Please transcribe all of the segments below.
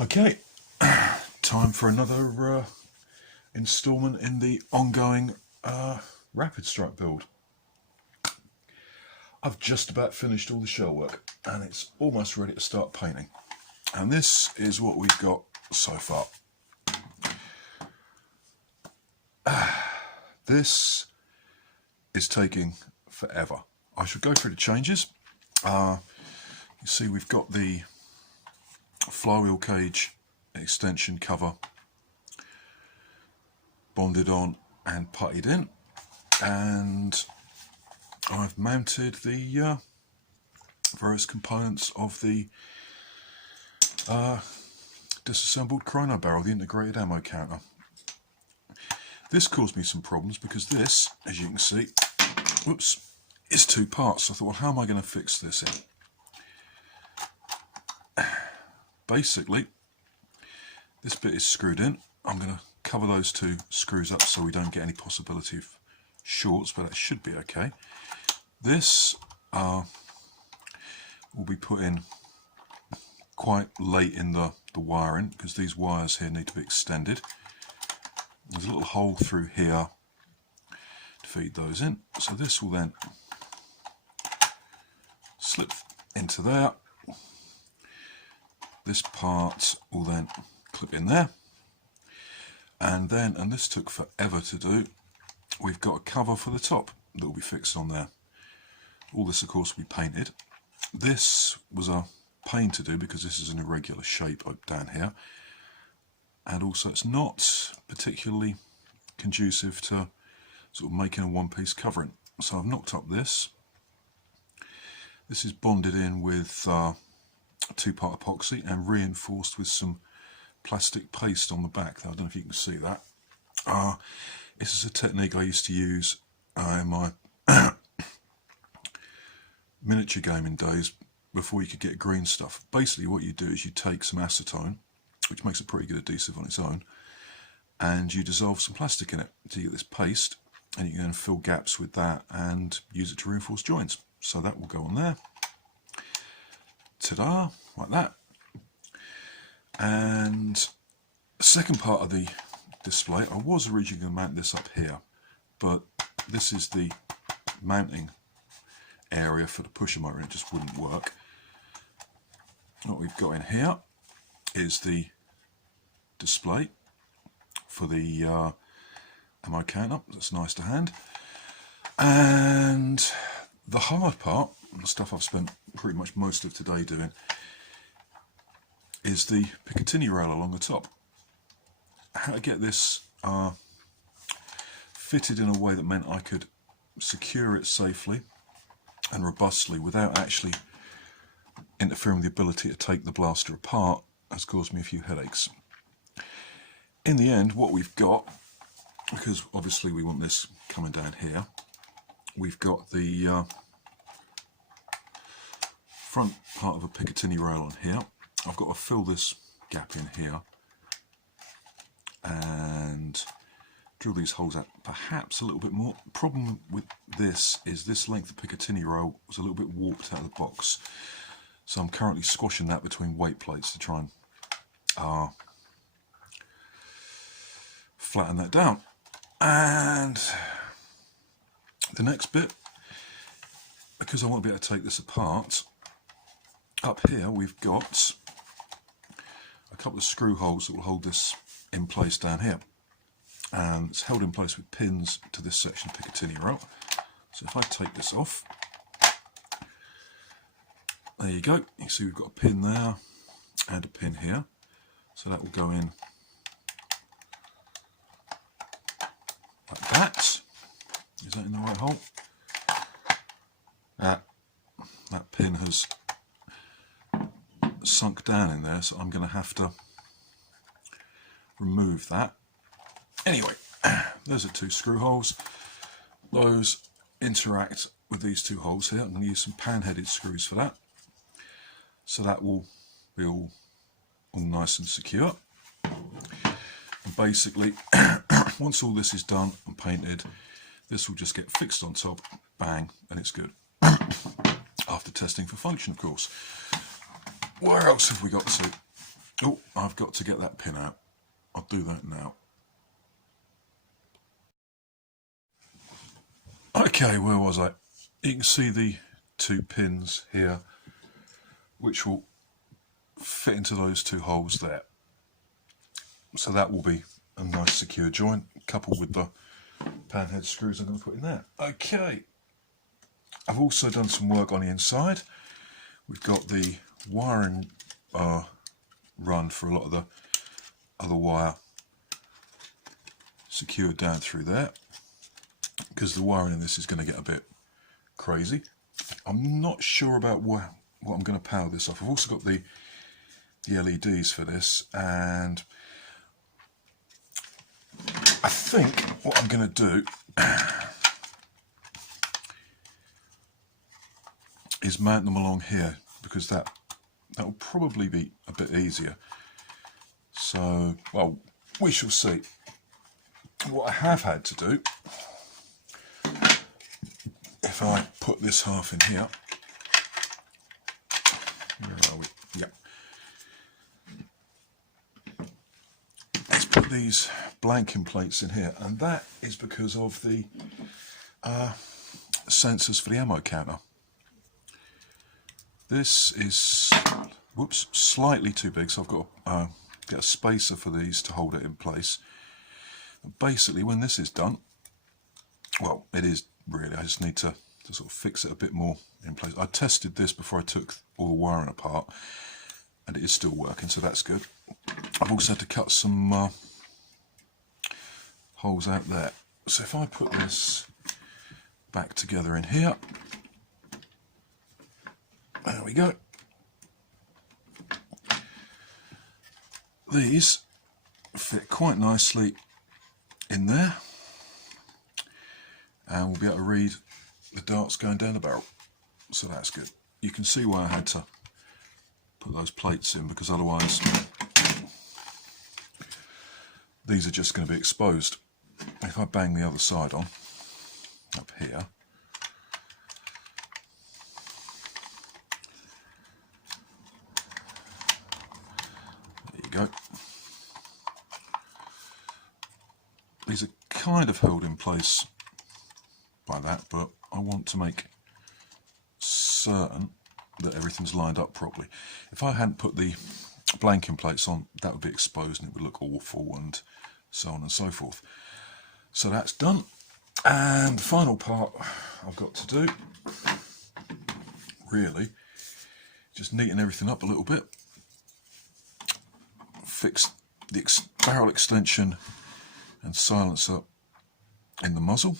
Okay, time for another instalment in the ongoing Rapidstrike build. I've just about finished all the shell work and it's almost ready to start painting. And this is what we've got so far. This is taking forever. I should go through the changes. You see we've got the flywheel cage extension cover bonded on and puttied in, and I've mounted the various components of the disassembled chrono barrel, the integrated ammo counter. This caused me some problems because this, as you can see, whoops, is two parts. So I thought, well, how am I going to fix this in? Basically, this bit is screwed in. I'm going to cover those two screws up so we don't get any possibility of shorts, but that should be okay. This will be put in quite late in the wiring because these wires here need to be extended. There's a little hole through here to feed those in. So this will then slip into there. This part will then clip in there, and then, and this took forever to do, we've got a cover for the top that will be fixed on there. All this of course will be painted. This was a pain to do because this is an irregular shape up down here, and also it's not particularly conducive to sort of making a one-piece covering. So I've knocked up this. This is bonded in with two-part epoxy and reinforced with some plastic paste on the back. I don't know if you can see that. This is a technique I used to use in my miniature gaming days before you could get green stuff. Basically what you do is you take some acetone, which makes a pretty good adhesive on its own, and you dissolve some plastic in it to get this paste, and you can then fill gaps with that and use it to reinforce joints. So that will go on there. Ta-da, like that. And the second part of the display, I was originally going to mount this up here, but this is the mounting area for the pusher motor and it just wouldn't work. What we've got in here is the display for the ammo counter. That's nice to hand. And the hard part, the stuff I've spent pretty much most of today doing, is the picatinny rail along the top. How to get this fitted in a way that meant I could secure it safely and robustly without actually interfering with the ability to take the blaster apart has caused me a few headaches. In the end, what we've got, because obviously we want this coming down here, we've got the front part of a picatinny rail on here. I've got to fill this gap in here and drill these holes out perhaps a little bit more. The problem with this is this length of picatinny rail was a little bit warped out of the box, so I'm currently squashing that between weight plates to try and flatten that down. And the next bit, because I want to be able to take this apart, up here we've got a couple of screw holes that will hold this in place down here, and it's held in place with pins to this section of picatinny rail. So if I take this off, there you go, you see we've got a pin there and a pin here, so that will go in like that. Is that in the right hole? That pin has sunk down in there, so I'm going to have to remove that. Anyway, those are two screw holes. Those interact with these two holes here. I'm going to use some pan-headed screws for that, so that will be all nice and secure. And basically, once all this is done and painted, this will just get fixed on top, bang, and it's good. After testing for function, of course. Where else have we got to? Oh, I've got to get that pin out. I'll do that now. Okay, where was I? You can see the 2 pins here, which will fit into those 2 holes there. So that will be a nice secure joint, coupled with the panhead screws I'm going to put in there. Okay, I've also done some work on the inside. We've got the wiring run for a lot of the other wire secured down through there, because the wiring in this is going to get a bit crazy. I'm not sure about what I'm going to power this off. I've also got the LEDs for this, and I think what I'm going to do is mount them along here, because that will probably be a bit easier. So, well, we shall see. What I have had to do, if I put this half in here, where are we? Yep. Let's put these blanking plates in here, and that is because of the sensors for the ammo counter. This is, whoops, slightly too big, so I've got to get a spacer for these to hold it in place. Basically, when this is done, well, it is really, I just need to sort of fix it a bit more in place. I tested this before I took all the wiring apart, and it is still working, so that's good. I've also had to cut some holes out there. So if I put this back together in here, there we go. These fit quite nicely in there, and we'll be able to read the darts going down the barrel, so that's good. You can see why I had to put those plates in, because otherwise these are just going to be exposed. If I bang the other side on up here, there you go. These are kind of held in place by that, but I want to make certain that everything's lined up properly. If I hadn't put the blanking plates on, that would be exposed and it would look awful, and so on and so forth. So that's done, and the final part I've got to do, really, just neaten everything up a little bit, fix the barrel extension and silencer in the muzzle,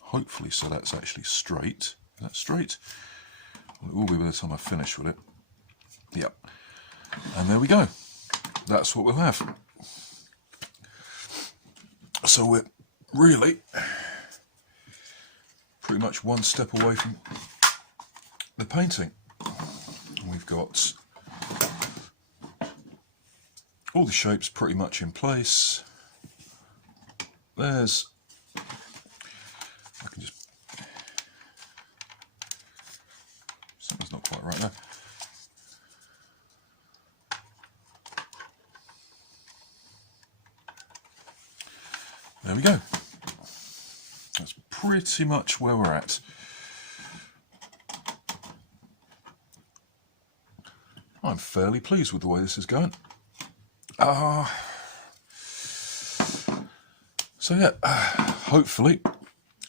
hopefully so that's actually straight. Is that straight? Well, it will be by the time I finish with it. Yep. And there we go. That's what we'll have. So we're really pretty much one step away from the painting. We've got all the shapes pretty much in place. There's, I can just, something's not quite right there. There we go. That's pretty much where we're at. I'm fairly pleased with the way this is going. So yeah, hopefully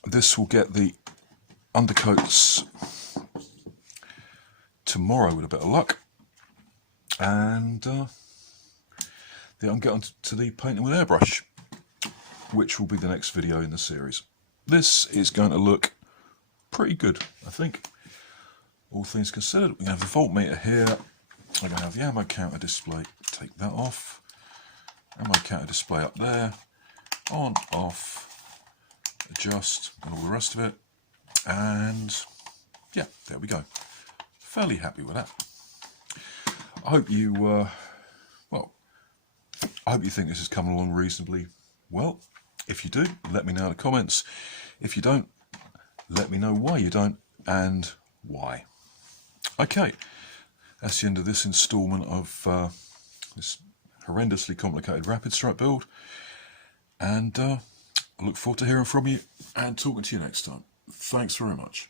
this will get the undercoats tomorrow with a bit of luck, and then I'll get on to the painting with airbrush, which will be the next video in the series. This is going to look pretty good, I think, all things considered. We're going to have the voltmeter here, we're going to have the ammo counter display, take that off, ammo counter display up there, on, off, adjust, and all the rest of it, and yeah, there we go. Fairly happy with that. I hope you, well, I hope you think this is coming along reasonably well. If you do, let me know in the comments. If you don't, let me know why you don't and why. Okay, that's the end of this instalment of this horrendously complicated Rapidstrike build, and I look forward to hearing from you and talking to you next time. Thanks very much.